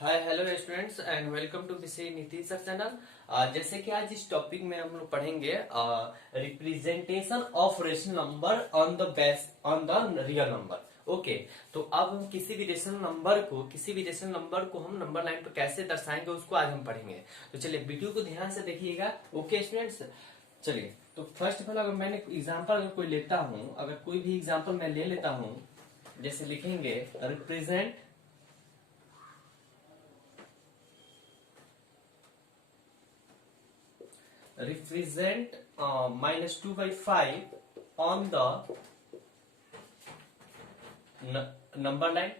Hi hello students and welcome to Vishay Nitish sir channel. जैसे कि आज इस टॉपिक में हम लोग पढ़ेंगे representation of rational number on the base on the real number. Okay, तो अब हम किसी भी रेशनल नंबर को हम नंबर लाइन पर कैसे दर्शाएंगे उसको आज हम पढ़ेंगे। तो चलिए वीडियो को ध्यान से देखिएगा। ओके स्टूडेंट्स, चलिए तो फर्स्ट ऑफ ऑल अगर मैंने एग्जाम्पल अगर कोई लेता हूँ, अगर कोई भी एग्जाम्पल मैं ले लेता हूँ, जैसे लिखेंगे represent -2/5 on the number line।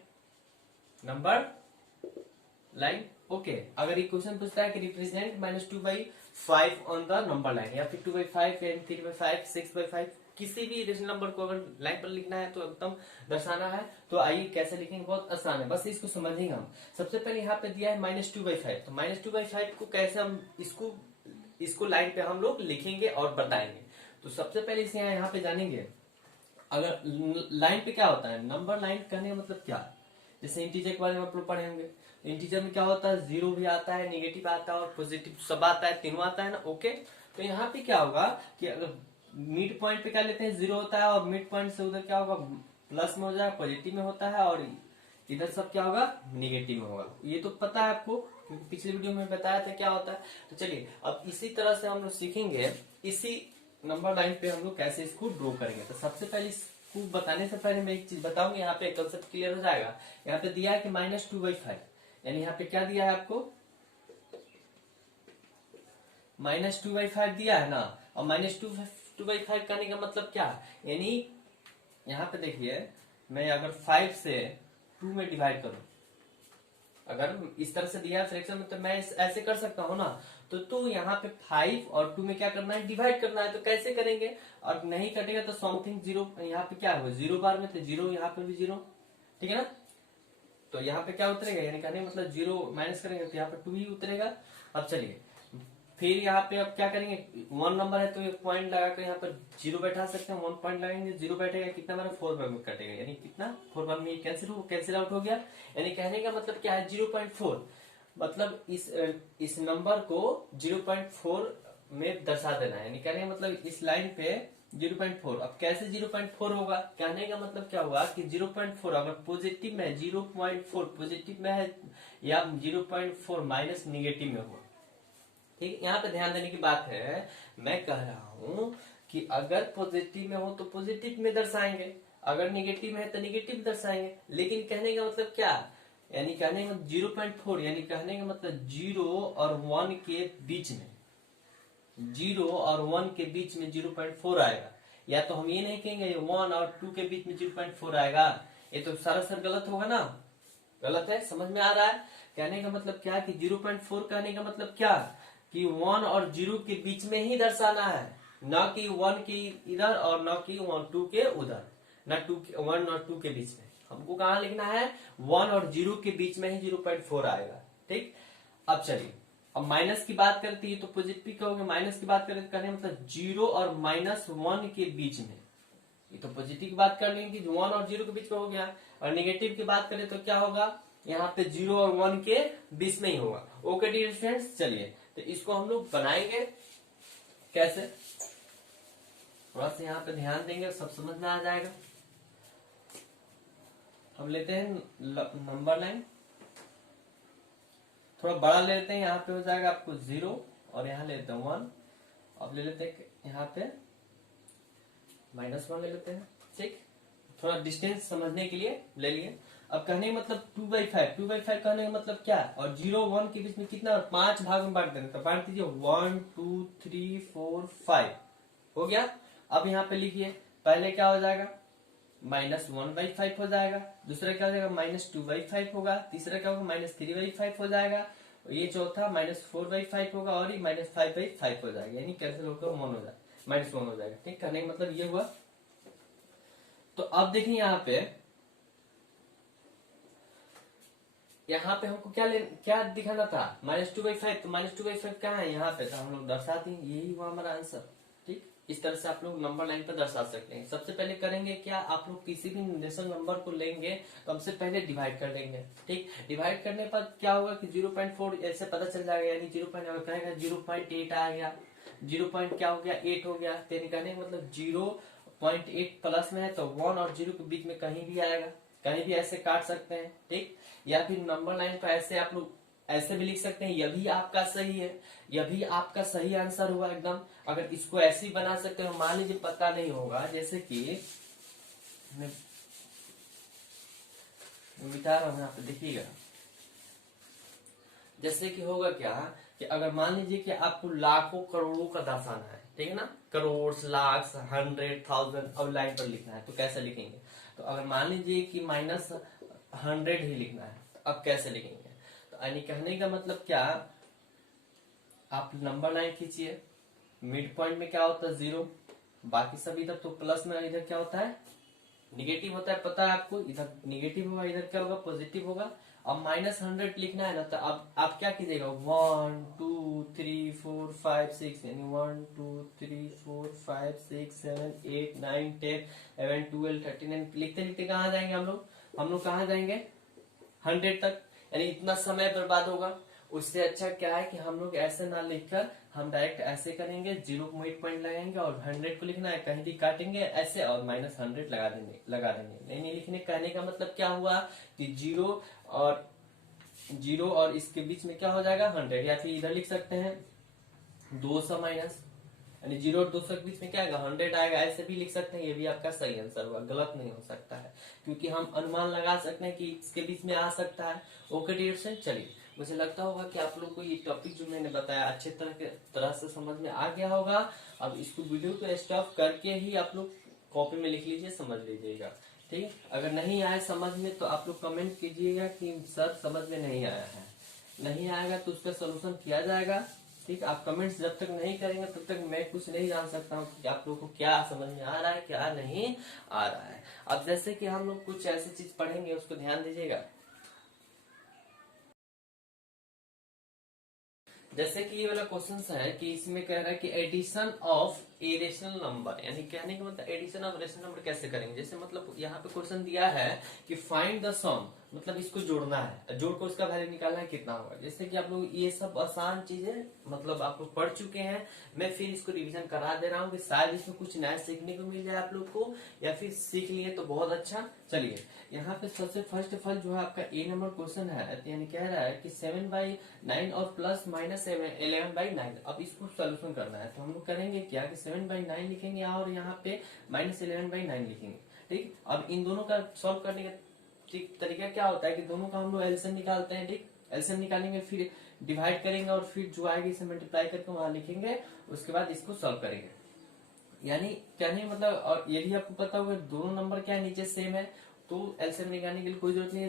Okay, अगर ये क्वेश्चन पूछता है कि represent -2/5 on the number line या फिर 2/5 एंड 3/5 6/5 किसी भी रेशनल नंबर को अगर लाइन पर लिखना है तो एकदम दर्शाना है, तो आइए कैसे लिखेंगे। बहुत आसान है, बस इसको समझेंगे हम। सबसे पहले यहाँ पे दिया है -2/5, तो -2/5 को कैसे हम इसको लाइन पे हम लोग लिखेंगे और बताएंगे। तो सबसे पहले इसे यहाँ पे जानेंगे। अगर लाइन पे क्या होता है, नंबर लाइन कहने का मतलब क्या, जैसे इंटीजर के बारे में आप लोग पढ़े होंगे। इंटीजर में क्या होता है, जीरो भी आता है, नेगेटिव आता है और पॉजिटिव सब आता है, तीनों आता है ना। ओके, तो यहाँ पे क्या होगा कि अगर मिड पॉइंट पे क्या लेते हैं, जीरो होता है और मिड पॉइंट से उधर क्या होगा, प्लस में हो जाएगा, पॉजिटिव में होता है और इधर सब क्या होगा, निगेटिव में होगा। ये तो पता है आपको क्योंकि पिछले वीडियो में बताया था क्या होता है। तो चलिए अब इसी तरह से हम लोग सीखेंगे, इसी नंबर लाइन पे हम लोग कैसे इसको ड्रॉ करेंगे। तो सबसे पहले इसको बताने से पहले मैं एक चीज बताऊंगी, यहाँ पे कंसेप्ट क्लियर हो जाएगा। यहाँ पे दिया है कि -2/5, यानी यहाँ पे क्या दिया है आपको, -2/5 दिया है ना। और -2/5 करने का मतलब क्या, यानी यहाँ पे देखिए, मैं अगर 5 से 2 में डिवाइड करूं, अगर इस तरह से दिया है फ्रैक्शन में, तो मैं ऐसे कर सकता हूँ ना। तो यहाँ पे 5 और 2 में क्या करना है, डिवाइड करना है। तो कैसे करेंगे, और नहीं कटेगा तो समथिंग जीरो, यहाँ पे क्या होगा, जीरो बार में, तो जीरो यहाँ पे भी जीरो, ठीक है ना। तो यहाँ पे क्या उतरेगा, यानी कहने का मतलब जीरो माइनस करेंगे तो यहाँ पे 2 ही उतरेगा। अब चलिए फिर यहाँ पे अब क्या करेंगे, 1 नंबर है तो एक पॉइंट लगाकर यहाँ पर जीरो बैठा सकते हैं। 1 पॉइंट लगाएंगे, जीरो बैठेगा, कितना हमारा 4 में कटेगा, यानी कितना 4 बार में कैंसिल आउट हो गया। यानी कहने का मतलब क्या है, 0.4, मतलब इस नंबर को 0.4 में दर्शा देना है। यानी कहने का मतलब इस लाइन पे 0.4। अब कैसे 0.4 होगा, कहने का मतलब क्या होगा कि 0.4 अगर पॉजिटिव में, 0.4 पॉजिटिव में है या 0.4 माइनस निगेटिव में हो। ठीक, यहाँ पे ध्यान देने की बात है, मैं कह रहा हूं कि अगर पॉजिटिव में हो तो पॉजिटिव में दर्शाएंगे, अगर निगेटिव में है तो निगेटिव दर्शाएंगे। लेकिन कहने का मतलब क्या, यानी कहने का 0.4, यानी कहने का मतलब 0 और 1 के बीच में, 0 और 1 के बीच में 0.4 आएगा। या तो हम ये नहीं कहेंगे 1 और 2 के बीच में 0.4 आएगा, ये तो सरासर गलत होगा ना, गलत है। समझ में आ रहा है कहने का मतलब क्या, कि 0.4 कहने का मतलब क्या, कि 1 और 0 के बीच में ही दर्शाना है, न कि 1 के इधर और न कि 2 के उधर, न 1 और 2 के बीच में। हमको कहाँ लिखना है, 1 और 0 के बीच में ही 0.4 आएगा। ठीक, अब चलिए, अब माइनस की बात करती है तो पॉजिटिव कहोगे, माइनस की बात करें कहने मतलब 0 और -1 के बीच में, ये तो पॉजिटिव की बात कर लेंगे, 1 और 0 के बीच में हो गया। और नेगेटिव की बात करें तो क्या होगा, यहाँ पे 0 और 1 के बीच में ही होगा। ओके डियर फ्रेंड्स, चलिए तो इसको हम लोग बनाएंगे कैसे, थोड़ा सा यहाँ पे ध्यान देंगे, सब समझ में आ जाएगा। हम लेते हैं नंबर लाइन, थोड़ा बड़ा ले लेते हैं, यहाँ पे हो जाएगा आपको 0 और यहाँ ले लेते हैं 1। अब ले लेते हैं यहाँ पे -1 ले लेते हैं। ठीक, थोड़ा डिस्टेंस समझने के लिए ले लिए। अब कहने का मतलब 2/5 कहने का मतलब क्या, और 0 1 के बीच में कितना, 5 भाग में बांट देना, तो बांट दीजिए 1 2 3 4 5 हो गया। अब यहाँ पे लिखिए, पहले क्या हो जाएगा, -1/5 हो जाएगा, दूसरा क्या हो जाएगा, -2/5 होगा, तीसरा क्या होगा, -3/5 हो जाएगा, ये चौथा -4/5 होगा और ये -5/5 हो जाएगा, यानी कैंसिल होकर 1 हो जाएगा, -1 हो जाएगा। ठीक, कहने का मतलब ये हुआ। तो अब देखिए यहाँ पे हमको क्या दिखाना था, -2/5, तो -2/5 कहाँ है, यहाँ पे था, हम लोग दर्शा दिए, यही हुआ हमारा आंसर। ठीक, इस तरह से आप लोग नंबर लाइन पर दर्शा सकते हैं। सबसे पहले करेंगे क्या, आप लोग किसी भी निर्देशांक नंबर को लेंगे तो हमसे पहले डिवाइड कर लेंगे। ठीक, डिवाइड करने पर क्या होगा कि 0.4 ऐसे पता चल जाएगा, यानी 0.8 आ गया, 0. क्या हो गया 8 हो गया। यानी कहने का मतलब 0.8 प्लस में है तो 1 और 0 के बीच में कहीं भी आएगा, कहीं भी ऐसे काट सकते हैं। ठीक, या फिर नंबर लाइन को ऐसे आप लोग ऐसे भी लिख सकते हैं, यह भी आपका सही है, यह भी आपका सही आंसर हुआ एकदम। अगर इसको ऐसे ही बना सकते हो, मान लीजिए पता नहीं होगा, जैसे कि मैं मिटा रहा हूं यहाँ पे देखिएगा, जैसे कि होगा क्या कि अगर मान लीजिए कि आपको लाखों करोड़ों का दर्शाना है, ठीक है ना, करोड़, लाख, 100, 1000 और लाइन पर लिखना है तो कैसे लिखेंगे। तो अगर मान लीजिए कि -100 ही लिखना है तो अब कैसे लिखेंगे। तो यानी कहने का मतलब क्या, आप नंबर लाइन खींचिए, मिड पॉइंट में क्या होता है 0, बाकी सब इधर तो प्लस में, इधर क्या होता है निगेटिव होता है, पता है आपको, इधर निगेटिव होगा, इधर क्या होगा पॉजिटिव होगा। अब -100 लिखना है ना, तो अब आप क्या कीजिएगा 1 2 3 4 5 6, यानी 1 2 3 4 5 6 7 8 9 10 11 12 13 लिखते लिखते कहाँ जाएंगे हम लोग कहाँ जाएंगे 100 तक, यानी इतना समय बर्बाद होगा। उससे अच्छा क्या है कि हम लोग ऐसे ना लिखकर हम डायरेक्ट ऐसे करेंगे, 0 को मिड पॉइंट लगाएंगे और 100 को लिखना है, कहीं भी काटेंगे ऐसे और -100 लगा देंगे। नहीं लिखने कहने का मतलब क्या हुआ कि 0 और इसके बीच में क्या हो जाएगा 100, या फिर इधर लिख सकते हैं 200 माइनस, यानी 0 और 200 के बीच में क्या आएगा 100 आएगा, ऐसे भी लिख सकते हैं। ये भी आपका सही आंसर हुआ, गलत नहीं हो सकता है, क्योंकि हम अनुमान लगा सकते हैं कि इसके बीच में आ सकता है। ओके डियर फ्रेंड, चलिए मुझे लगता होगा कि आप लोग को ये टॉपिक जो मैंने बताया अच्छे तरह से समझ में आ गया होगा। अब इसको वीडियो को स्टॉप करके ही आप लोग कॉपी में लिख लीजिए, समझ लीजिएगा। ठीक है, अगर नहीं आए समझ में तो आप लोग कमेंट कीजिएगा कि सर समझ में नहीं आया है, नहीं आएगा तो उसका सोल्यूशन किया जाएगा। ठीक, आप कमेंट्स जब तक नहीं करेंगे तब तक मैं कुछ नहीं जान सकता हूँ कि आप लोगों को क्या समझ में आ रहा है क्या नहीं आ रहा है। अब जैसे कि हम लोग कुछ ऐसी चीज पढ़ेंगे उसको ध्यान दीजिएगा, जैसे कि ये वाला क्वेश्चन है कि इसमें कह रहा है कि addition of a rational number, यानी कहने का मतलब एडिशन ऑफ रेशनल नंबर कैसे करेंगे। जैसे मतलब यहाँ पे क्वेश्चन दिया है कि फाइंड द सम, मतलब इसको जोड़ना है, जोड़ कर उसका वैल्यू निकालना है कितना होगा। जैसे कि आप लोग ये सब आसान चीजें मतलब आप लोग पढ़ चुके हैं, मैं फिर इसको रिविजन करा दे रहा हूँ कि शायद इसमें कुछ नया सीखने को मिल जाए आप लोग को, या फिर सीख लिए तो बहुत अच्छा। चलिए यहाँ पे सबसे फर्स्ट ऑफ ऑल जो है आपका ए नंबर क्वेश्चन है, यानी कह रहा है कि 7/9 और प्लस -11/9। अब इसको सोल्यूशन करना है तो हम लोग करेंगे क्या कि 7/9 लिखेंगे और यहाँ पे -11/9 लिखेंगे। ठीक, अब इन दोनों का सॉल्व करने का ठीक तरीका क्या होता है कि दोनों का हम लोग एलसीएम निकालते हैं। ठीक, एलसीएम निकालेंगे, फिर डिवाइड करेंगे और फिर जो आएगी इसे मल्टीप्लाई करके वहां लिखेंगे, उसके बाद इसको सॉल्व करेंगे। यानी कहने का मतलब, और यदि आपको पता होगा दोनों नंबर क्या है नीचे सेम है तो एलसीएम निकालने के लिए कोई जरूरत नहीं है।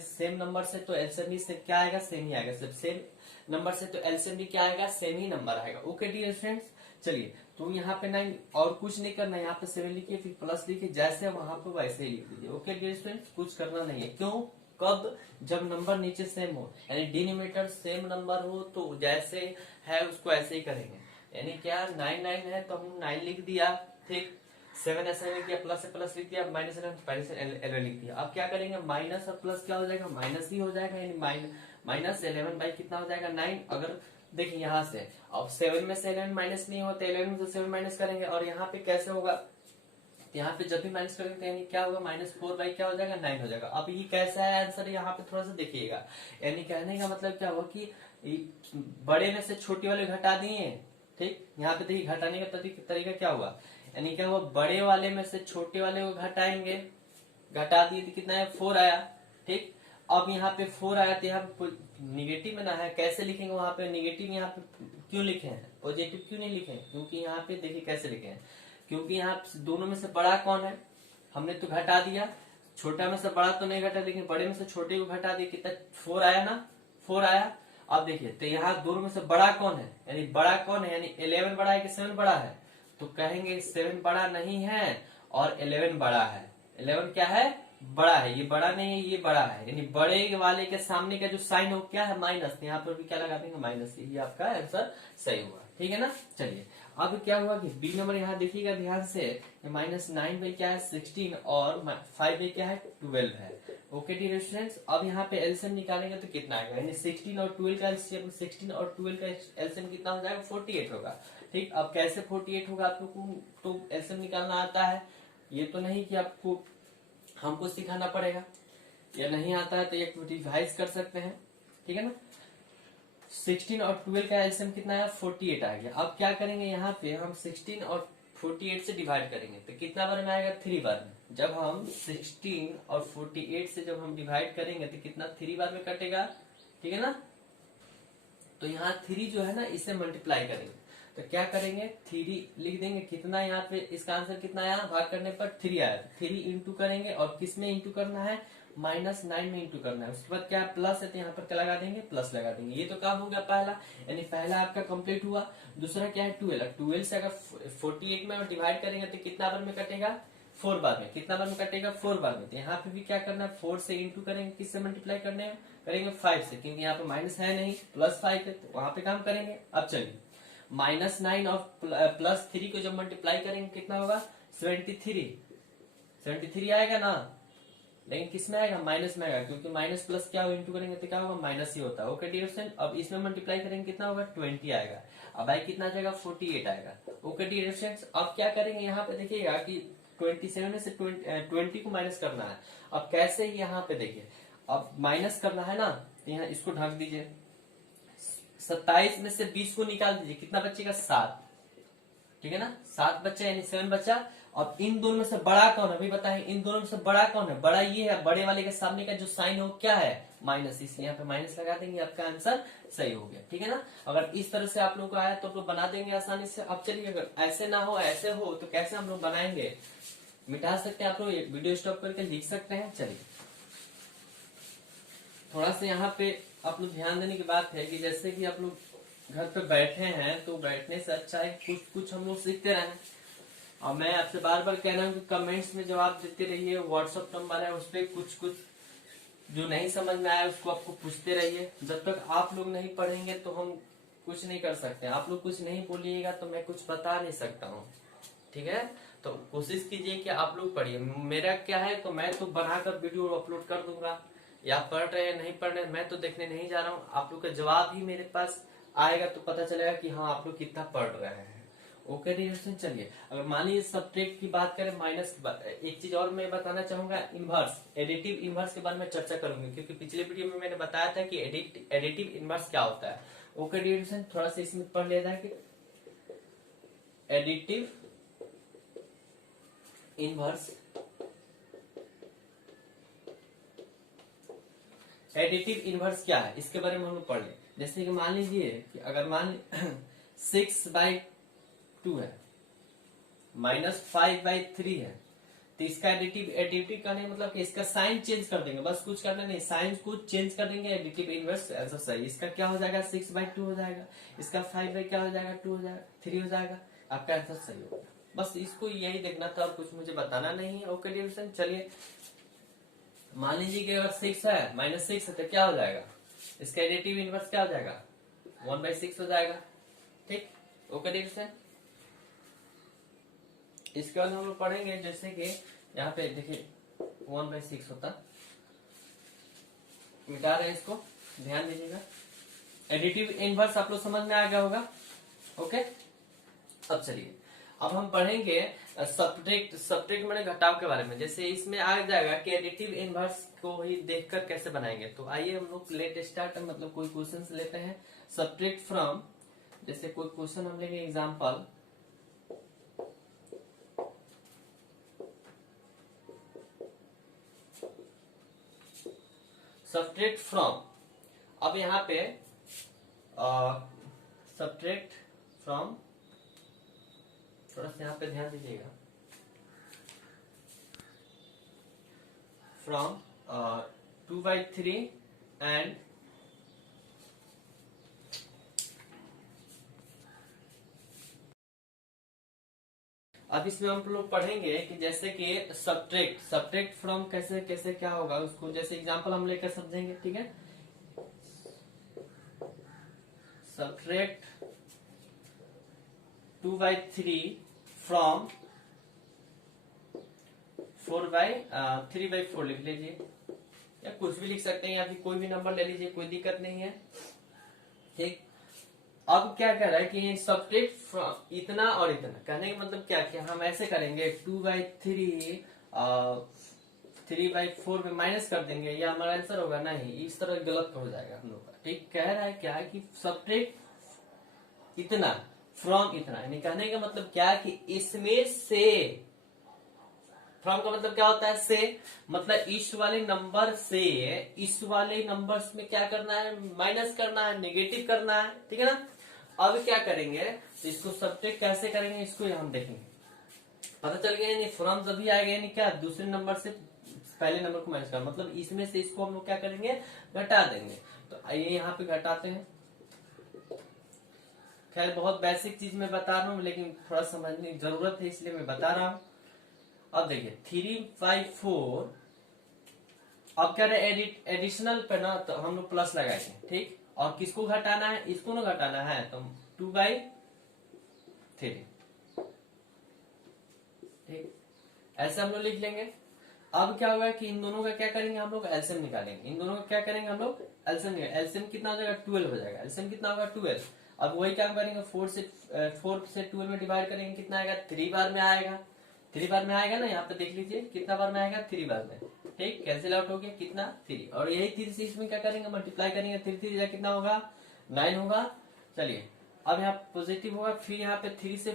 सेम नंबर से तो एलसीएम भी क्या आएगा सेम ही आएगा, सिर्फ सेम नंबर से तो एलसीएम भी क्या आएगा सेम ही नंबर आएगा। ओके डियर फ्रेंड्स, चलिए तो यहाँ पे 9 और कुछ नहीं करना, यहाँ पे 7 लिखिए फिर प्लस लिखिए, जैसे वहां पे वैसे ही लिख दीजिए। ओके डियर फ्रेंड्स, कुछ करना नहीं है। क्यों, कब, जब नंबर नीचे सेम हो, यानी डिनोमिनेटर सेम नंबर हो तो जैसे है उसको ऐसे ही करेंगे। यानी क्या 9 है तो हम 9 लिख दिया, ठीक, 7 ऐसे लिख दिया, प्लस से प्लस लिख दिया, -11 पहले से 11 लिख दिया। अब क्या करेंगे माइनस और प्लस क्या हो जाएगा माइनस ही हो जाएगा, यानी -11 बाई कितना हो जाएगा 9। अगर देखिए यहाँ से अब 7 में से 11 माइनस नहीं होता, 11 में से 7 माइनस करेंगे और यहाँ पे कैसे होगा, यहाँ पे जब भी माइनस करेंगे यानी क्या होगा -4 बाई क्या हो जाएगा 9 हो जाएगा। अब ये कैसा है आंसर, यहाँ पे थोड़ा सा देखिएगा। यानी कहने का मतलब क्या हुआ कि बड़े में से छोटे वाले घटा दिए। ठीक, यहाँ पे देखिए घटाने का तरीका क्या हुआ, यानी क्या हुआ बड़े वाले में से छोटे वाले को घटाएंगे, घटा दिए तो कितना है 4 आया। ठीक, अब यहाँ पे 4 आया तो यहाँ पे निगेटिव में ना है, कैसे लिखेंगे वहां पे निगेटिव, यहाँ पे क्यों लिखे हैं पॉजिटिव क्यों नहीं लिखे, क्योंकि यहाँ पे देखिए कैसे लिखे हैं, क्योंकि यहाँ दोनों में से बड़ा कौन है, हमने तो घटा दिया, छोटा में से बड़ा तो नहीं घटा, लेकिन बड़े में से छोटे को घटा दिया, कितना 4 आया ना, 4 आया। अब देखिए तो यहाँ दोनों में से बड़ा कौन है, यानी बड़ा कौन है, यानी 11 बड़ा है कि 7 बड़ा है, तो कहेंगे 7 बड़ा नहीं है और 11 बड़ा है। 11 क्या है बड़ा है, ये बड़ा नहीं है ये बड़ा है, यानी बड़े वाले के सामने का जो साइन हो क्या है माइनस, यहाँ पर भी क्या लगा देंगे माइनस, ये आपका आंसर सही हुआ। ठीक है ना। चलिए अब क्या हुआ कि बी नंबर यहाँ देखिएगा ध्यान से, -9 बाई क्या है 16 और 5 बाई क्या है 12 है। ओके डियर स्टूडेंट्स, अब यहाँ पे एलसीएम निकालेंगे तो कितना आएगा, यानी 16 और 12 का एलसीएम, 16 और 12 का एलसीएम कितना हो जाएगा 48 होगा। ठीक, अब कैसे 48 होगा आप लोग को तो एलसीएम निकालना आता है, ये तो नहीं कि आपको हमको सिखाना पड़ेगा, या नहीं आता है तो एक रिवाइज कर सकते हैं। ठीक है ना। 16 और 12 का एलसीएम कितना है 48 आ गया। अब क्या करेंगे यहाँ पे हम 16 और 48 से डिवाइड करेंगे तो कितना बार में आएगा 3 बार में। जब हम 16 और 48 से जब हम डिवाइड करेंगे तो कितना 3 बार में कटेगा। ठीक है ना। तो यहाँ 3 जो है ना इसे मल्टीप्लाई करेंगे तो क्या करेंगे 3 लिख देंगे, कितना यहाँ पे इसका आंसर कितना आया, भाग करने पर 3 आया, 3 इंटू करेंगे और किस में इंटू करना है -9 में इंटू करना है। उसके बाद क्या प्लस है तो यहाँ पर क्या लगा देंगे प्लस लगा देंगे। ये तो काम हो गया पहला, यानी पहला आपका कंप्लीट हुआ। दूसरा क्या है 12, 12 से अगर 48 में डिवाइड करेंगे तो कितना बार में कटेगा 4 बार में। कितना बार में कटेगा 4 बार में। तो यहाँ पे भी क्या करना है 4 से इंटू करेंगे, किससे मल्टीप्लाई करेंगे 5 से, क्योंकि यहाँ पे माइनस है नहीं +5 है तो वहां पे काम करेंगे। अब चलिए -9 और +3 को जब मल्टीप्लाई करेंगे कितना होगा 73 आएगा ना, लेकिन किस में आएगा माइनस में आएगा, क्योंकि माइनस प्लस क्या हो इंटू करेंगे तो क्या होगा माइनस ही होता है। ओके डियर फ्रेंड, अब इसमें मल्टीप्लाई करेंगे कितना होगा 20 आएगा। अब आई कितना जाएगा 48 आएगा। ओके डियर फ्रेंड्स, अब क्या करेंगे यहाँ पे देखिएगा कि 27 में से 20 को माइनस करना है। अब कैसे यहाँ पे देखिए, अब माइनस करना है ना तो यहाँ इसको ढक दीजिए, 27 में से 20 को निकाल दीजिए, कितना बचेगा 7। ठीक है ना, 7 बच्चा यानी 7 बच्चा। अब इन दोनों में से बड़ा कौन है अभी बताएं, इन दोनों में से बड़ा कौन है, बड़ा ये है, बड़े वाले के सामने का जो साइन हो क्या है माइनस, इसलिए यहाँ पे माइनस लगा देंगे, आपका आंसर सही हो गया। ठीक है ना। अगर इस तरह से आप लोग को आया तो आप लोग बना देंगे आसानी से। अब चलिए अगर ऐसे ना हो ऐसे हो तो कैसे हम लोग बनाएंगे, मिटा सकते हैं आप लोग, वीडियो स्टॉप करके लिख सकते हैं। चलिए थोड़ा सा यहाँ पे आप लोग ध्यान देने की बात है कि जैसे कि आप लोग घर पे बैठे हैं तो बैठने से अच्छा है कुछ कुछ हम लोग सीखते रहें। और मैं आपसे बार बार कह रहा हूँ कि कमेंट्स में जवाब देते रहिए, व्हाट्सएप नंबर है उस पर कुछ जो नहीं समझ में आया उसको आपको पूछते रहिए। जब तक आप लोग नहीं पढ़ेंगे तो हम कुछ नहीं कर सकते। आप लोग कुछ नहीं बोलिएगा तो मैं कुछ बता नहीं सकता हूँ। ठीक है, तो कोशिश कीजिए कि आप लोग पढ़िए। मेरा क्या है तो मैं तो बनाकर वीडियो अपलोड कर दूंगा, या पढ़ रहे हैं नहीं पढ़ रहे मैं तो देखने नहीं जा रहा हूँ। आप लोग का जवाब ही मेरे पास आएगा तो पता चलेगा कि हाँ आप लोग कितना पढ़ रहे हैं। ओके डियर स्टूडेंट, चलिए अगर मान लीजिए सब्ट्रैक्ट की बात करें, माइनस की बात, एक चीज और मैं बताना चाहूंगा, इनवर्स, एडिटिव इनवर्स के बारे में चर्चा करूंगी, क्योंकि पिछले वीडियो में मैंने बताया था कि एडिटिव इनवर्स क्या होता है। ओके डियर स्टूडेंट, थोड़ा सा इसमें पढ़ लिया जाए कि एडिटिव इनवर्स, एडिटिव इनवर्स क्या है इसके बारे में हम लोग पढ़ लें। जैसे कि मान लीजिए कि अगर मान 6/2 है -5/3 है तो इसका एडिटिव करने का मतलब कि इसका साइन चेंज कर देंगे, बस कुछ करना नहीं, साइन को चेंज कर देंगे, एडिटिव इनवर्स आंसर सही। इसका क्या हो जाएगा 6/2 हो जाएगा, इसका 5 क्या हो जाएगा 2 हो जाएगा, 3 हो जाएगा, आपका आंसर सही होगा। बस इसको यही देखना था और कुछ मुझे बताना नहीं है। ओके डिवीजन, चलिए मान लीजिए कि अगर 6 है -6 है तो क्या हो जाएगा, इसका एडिटिव इनवर्स क्या हो जाएगा 1/6 हो जाएगा। ठीक, ओके डिवीजन। इसके बाद हम लोग पढ़ेंगे जैसे कि यहाँ पे देखिए 1/6 होता, मिटा रहे हैं इसको, ध्यान दीजिएगा। एडिटिव इनवर्स आप लोग समझ में आ गया होगा। ओके, अब चलिए अब हम पढ़ेंगे सब्ट्रैक्ट मैंने घटाव के बारे में। जैसे इसमें आ जाएगा कि एडिटिव इनवर्स को ही देखकर कैसे बनाएंगे, तो आइए हम लोग लेट स्टार्ट, मतलब कोई क्वेश्चन लेते हैं। सब्ट्रैक्ट फ्रॉम, जैसे कोई क्वेश्चन हम लेंगे एग्जाम्पल, सब्ट्रैक्ट फ्रॉम। अब यहाँ पे सब्ट्रैक्ट फ्रॉम, थोड़ा सा यहाँ पे ध्यान दीजिएगा, फ्रॉम 2/3 एंड अब इसमें हम लोग पढ़ेंगे कि जैसे कि सब्ट्रैक्ट फ्रॉम कैसे कैसे क्या होगा उसको, जैसे एग्जांपल हम लेकर समझेंगे। ठीक है, सब्ट्रैक्ट 2/3 फ्रॉम 3/4 लिख लीजिए, या कुछ भी लिख सकते हैं, या फिर कोई भी नंबर ले लीजिए, कोई दिक्कत नहीं है। ठीक, अब क्या कह रहा है कि सब्ट्रैक्ट फ्रॉम इतना और इतना, कहने का मतलब क्या कि हम ऐसे करेंगे 2/3 3/4 में माइनस कर देंगे, या हमारा आंसर होगा नहीं, इस तरह गलत हो जाएगा हम लोग का। ठीक, कह रहा है क्या कि सब्ट्रैक्ट इतना फ्रॉम इतना, यानी कहने का मतलब क्या कि इसमें से, फ्रॉम का मतलब क्या होता है से, मतलब इस वाले नंबर से इस वाले नंबर्स में क्या करना है, माइनस करना है, नेगेटिव करना है। ठीक है ना। अब क्या करेंगे, तो इसको सब्ट्रैक्ट कैसे करेंगे, इसको हम देखेंगे। पता चल गया, यानी फ्रॉम जब भी आएगा, यानी क्या दूसरे नंबर से पहले नंबर को माइनस करना, मतलब इसमें से इसको हम लोग क्या करेंगे, घटा देंगे। तो आइए यहाँ पे घटाते हैं। खैर बहुत बेसिक चीज मैं बता रहा हूँ, लेकिन थोड़ा समझने की जरूरत है, इसलिए मैं बता रहा हूँ। अब देखिए 3/4, अब क्या रहे एडिशनल पे ना, तो हम लोग प्लस लगाएंगे। ठीक, और किसको घटाना है, इसको ना घटाना है, तो 2/3। ठीक, ऐसे हम लोग लिख लेंगे। अब क्या होगा कि इन दोनों का क्या करेंगे, हम लोग एलसीएम निकालेंगे। इन दोनों का क्या करेंगे हम लोग, एलसीएम निकालेंगे। एलसीएम कितना हो जाएगा, 12 हो जाएगा। एलसीएम कितना होगा, 12। अब वही काम करेंगे, 4 से 12 में डिवाइड करेंगे, कितना आएगा, 3 बार में आएगा। 3 बार में आएगा ना, यहाँ पे देख लीजिए कितना बार में आएगा, 3 बार में। ठीक, कैंसिल आउट हो गया, कितना 3, और यही 3 से इसमें क्या करेंगे, मल्टीप्लाई करेंगे। 3 3 कितना होगा, 9 होगा। चलिए, अब यहाँ पॉजिटिव होगा, फिर यहाँ पे 3 से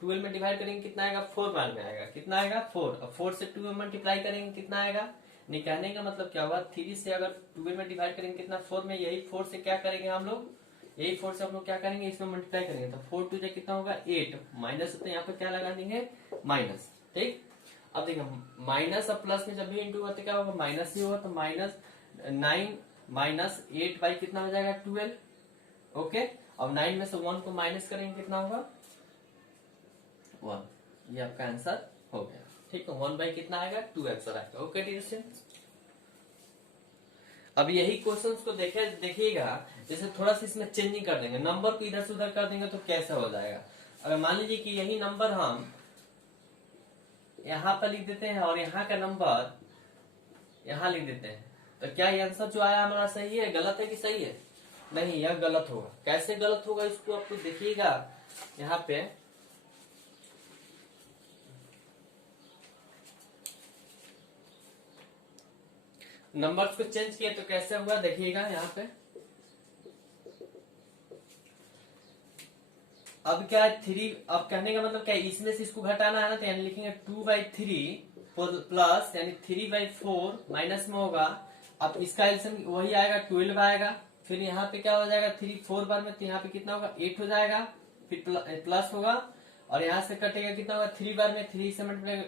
12 में डिवाइड करेंगे, कितना आएगा, 4 बार में आएगा। कितना आएगा, 4। अब 4 से 2 में मल्टीप्लाई करेंगे, कितना आएगा। नहीं, कहने का मतलब क्या हुआ, 3 से अगर 12 में डिवाइड करेंगे, कितना 4 में, यही 4 से क्या करेंगे हम लोग, यही 4 से हम लोग क्या करेंगे, इसमें मल्टीप्लाई करेंगे। तो 4 2 कितना होगा, 8 माइनस, तो यहाँ पे क्या लगा देंगे, माइनस। ठीक, अब देखिए माइनस और प्लस में जब भी इंटू होते क्या होगा, माइनस ही होगा। तो -9 माइनस 8 बाई कितना हो जाएगा, 12। ओके, अब 9 में से 1 को माइनस करेंगे, कितना होगा, 1। ये आपका आंसर हो गया। ठीक है, 1 बाई कितना आएगा, 2 आंसर आएगा। ओके डियर स्टूडेंट्स, अब यही क्वेश्चंस को देखिएगा, जैसे थोड़ा सा इसमें चेंजिंग कर देंगे, नंबर को इधर से उधर कर देंगे तो कैसा हो जाएगा। अगर मान लीजिए कि यही नंबर हम यहाँ पर लिख देते हैं और यहाँ का नंबर यहाँ लिख देते हैं, तो क्या ये आंसर जो आया हमारा सही है, गलत है कि सही है, नहीं यह गलत होगा। कैसे गलत होगा, इसको आपको देखिएगा। यहाँ पे नंबर्स को चेंज किया तो कैसे हुआ, देखिएगा यहाँ पे। अब क्या है 3, अब कहने का मतलब क्या है, इसमें से इसको घटाना है ना, तो यानी लिखेंगे 2/3 प्लस, यानी 3/4 माइनस में होगा। अब इसका एलसीएम वही आएगा, 12 आएगा। फिर यहाँ पे क्या हो जाएगा, 3 4 बार में, तो यहाँ पे कितना होगा, 8 हो जाएगा। फिर प्लस होगा, और यहाँ से कटेगा, कितना होगा, 3 बार में 3 से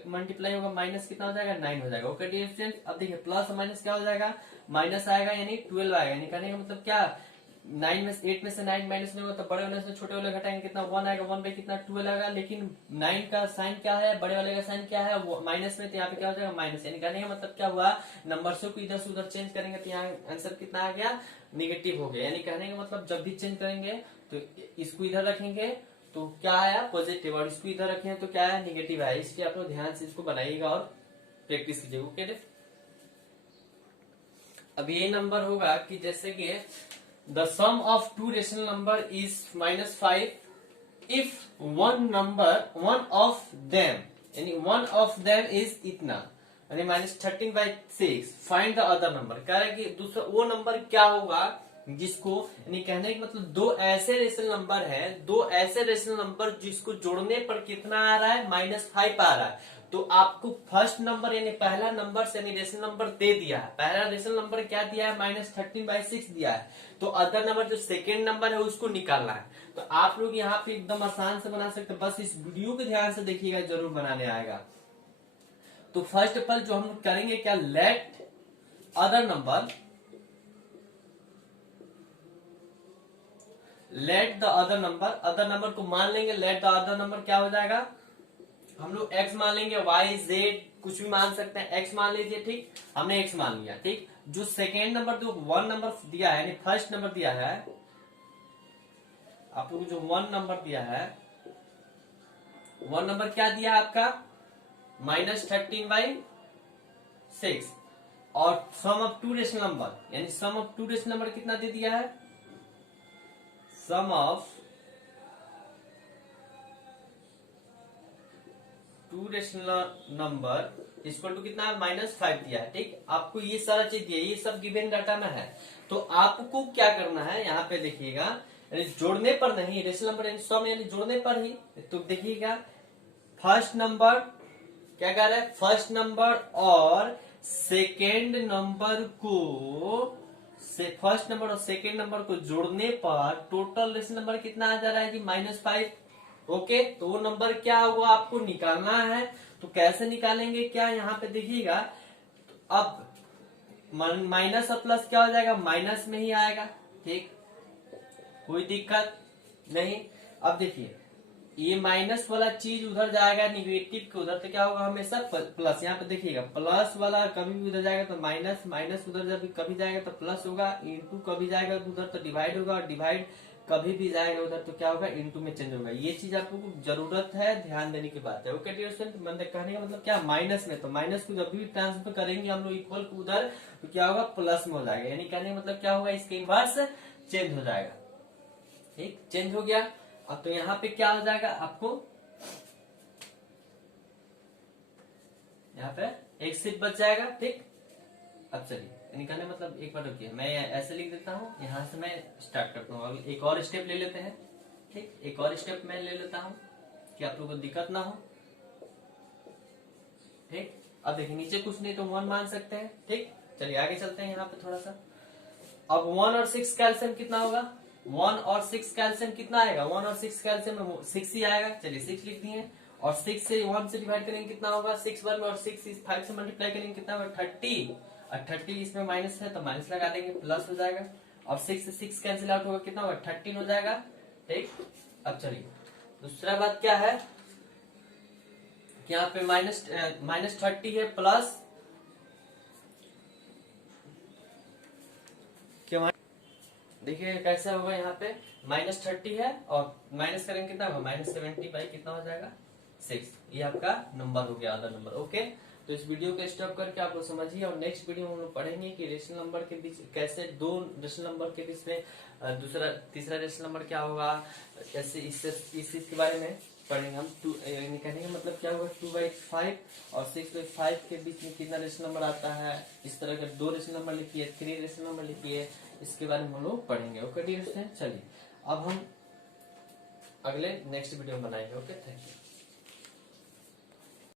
मल्टीप्लाई होगा, माइनस कितना हो जाएगा, 9 हो जाएगा। ओके डियर स्टूडेंट्स, अब देखिए प्लस और माइनस क्या हो जाएगा, माइनस आएगा, यानी 12 आएगा। यानी कहने का मतलब क्या, 8 में से 9 माइनस नहीं होगा, तो बड़े वाले से छोटे वाले घटाएंगे, कितना 1 आएगा, 1 बाई कितना 12 आएगा। लेकिन 9 का साइन क्या है, बड़े वाले का साइन क्या है, वो माइनस में, तो यहाँ पे क्या हो जाएगा, माइनस। यानी कहने का मतलब क्या हुआ, नंबर्सों को इधर से उधर चेंज करेंगे तो यहाँ आंसर कितना आ गया, निगेटिव हो गया। यानी कहने का मतलब जब भी चेंज करेंगे तो इसको इधर रखेंगे तो क्या आया, पॉजिटिव, और इसको इधर रखें तो क्या है, निगेटिव आया। इसलिए आप लोग ध्यान से इसको बनाइएगा और प्रैक्टिस कीजिएगा। ओके, अब ये नंबर होगा कि जैसे कि the sum of two rational number is -5 if one of them, यानी वन ऑफ देम इज इतना, यानी -13/6। फाइंड द अदर नंबर, कह रहा है कि दूसरा वो नंबर क्या होगा जिसको, यानी कहने का मतलब दो ऐसे रेशनल नंबर है, दो ऐसे रेशनल नंबर जिसको जोड़ने पर कितना आ रहा है, -5 आ रहा है। तो आपको फर्स्ट नंबर यानी पहला नंबर यानी रेशनल नंबर दे दिया है। पहला रेशनल नंबर क्या दिया है, -13/6 दिया है। तो अदर नंबर जो सेकेंड नंबर है उसको निकालना है। तो आप लोग यहाँ पे एकदम आसान से बना सकते हैं, बस इस वीडियो को ध्यान से देखिएगा, जरूर बनाने आएगा। तो फर्स्ट ऑफ ऑल जो हम करेंगे क्या, let other number, let the other number, other number को मान लेंगे। लेट द अदर नंबर क्या हो जाएगा, हम लोग x मान लेंगे, y z कुछ भी मान सकते हैं, x मान लीजिए। ठीक, हमने x मान लिया। ठीक, जो सेकेंड नंबर जो 1 नंबर दिया है, यानी फर्स्ट नंबर दिया है, आप लोग जो 1 नंबर दिया है, वन नंबर क्या दिया आपका -13/6 और sum of two rational number यानी sum of two rational number कितना दे दिया है, sum of two rational number equal to कितना -5 दिया है। ठीक, आपको ये सारा चीज दिया, ये सब गिवन डाटा में है। तो आपको क्या करना है, यहाँ पे देखिएगा, यानी जोड़ने पर नहीं, रेशनल नंबर यानी सम यानी जोड़ने पर ही। तो देखिएगा फर्स्ट नंबर क्या कह रहा है, फर्स्ट नंबर और सेकेंड नंबर को फर्स्ट नंबर और सेकेंड नंबर को जोड़ने पर टोटल रेशनल नंबर कितना आ जा रहा है जी -5। ओके, तो वो नंबर क्या हुआ आपको निकालना है। तो कैसे निकालेंगे, क्या यहाँ पे देखिएगा, तो अब माइनस और प्लस क्या हो जाएगा, माइनस में ही आएगा। ठीक, कोई दिक्कत नहीं। अब देखिए ये माइनस वाला चीज उधर जाएगा निगेटिव के उधर, तो क्या होगा हमेशा प्लस। यहाँ पे देखिएगा प्लस वाला कभी भी उधर जाएगा तो माइनस, माइनस उधर जब कभी जाएगा तो प्लस होगा, इंटू कभी जाएगा उधर तो डिवाइड होगा, और डिवाइड कभी भी जाएगा उधर तो क्या होगा, इंटू में चेंज होगा। ये चीज आपको जरूरत है, ध्यान देने की बात है। ओके डियर स्टूडेंट, मतलब कहने का मतलब क्या, माइनस में, तो माइनस को जब भी ट्रांसफर करेंगे हम लोग इक्वल को उधर तो क्या होगा, प्लस में हो जाएगा। यानी कहने का मतलब क्या होगा, इसके इनवर्स चेंज हो जाएगा। ठीक, चेंज हो गया। अब तो यहाँ पे क्या हो जाएगा आपको, यहाँ पे एक सीट बच जाएगा। ठीक, अब चलिए निकालने मतलब एक बार रुकिए, मैं ऐसे लिख देता हूँ, यहाँ से मैं स्टार्ट करता हूँ। एक और स्टेप ले लेते हैं। ठीक, एक और स्टेप मैं ले लेता हूँ कि आप लोगों को दिक्कत ना हो। ठीक, अब देखिए नीचे कुछ नहीं तो 1 मान सकते हैं। ठीक, चलिए आगे चलते हैं यहाँ पे थोड़ा सा। अब 1 और 6 का एलसीएम कितना होगा, 1 और 6 का एलसीएम कितना आएगा, 1 और 6 का एलसीएम 6 ही आएगा। चलिए 6 लिख दिए, और 6 से 1 से डिवाइड करेंगे कितना होगा, 6 1 और 6 इस 5 से मल्टीप्लाई करेंगे कितना होगा 30, और 30 इसमें माइनस है तो माइनस लगा देंगे, प्लस हो जाएगा। और 6 से 6 कैंसिल आउट होगा कितना होगा 13 हो जाएगा। ठीक, अब चलिए दूसरा बात क्या है कि यहाँ पे -30 है प्लस देखिए कैसा होगा, यहाँ पे -30 है और माइनस करेंगे कितना होगा -70 बाई कितना हो जाएगा 6। ये आपका नंबर हो गया, आधा नंबर। ओके, तो इस वीडियो को स्टॉप करके आप लोग समझिए, और नेक्स्ट वीडियो में हम लोग पढ़ेंगे कि रेशनल नंबर के बीच कैसे, दो रेशनल नंबर के बीच में दूसरा तीसरा रेशनल नंबर क्या होगा, ऐसे इस चीज के बारे में पढ़ेंगे हम। कहने का मतलब क्या होगा, 2/5 और 6/5 के बीच में कितना रेशनल नंबर आता है, इस तरह के 2 रेशनल नंबर लिखिए, 3 रेशनल नंबर लिखिए, इसके बारे में हम लोग पढ़ेंगे। ओके डियर स्टूडेंट, चलिए अब हम अगले नेक्स्ट वीडियो में बनाएंगे। Okay, thank you.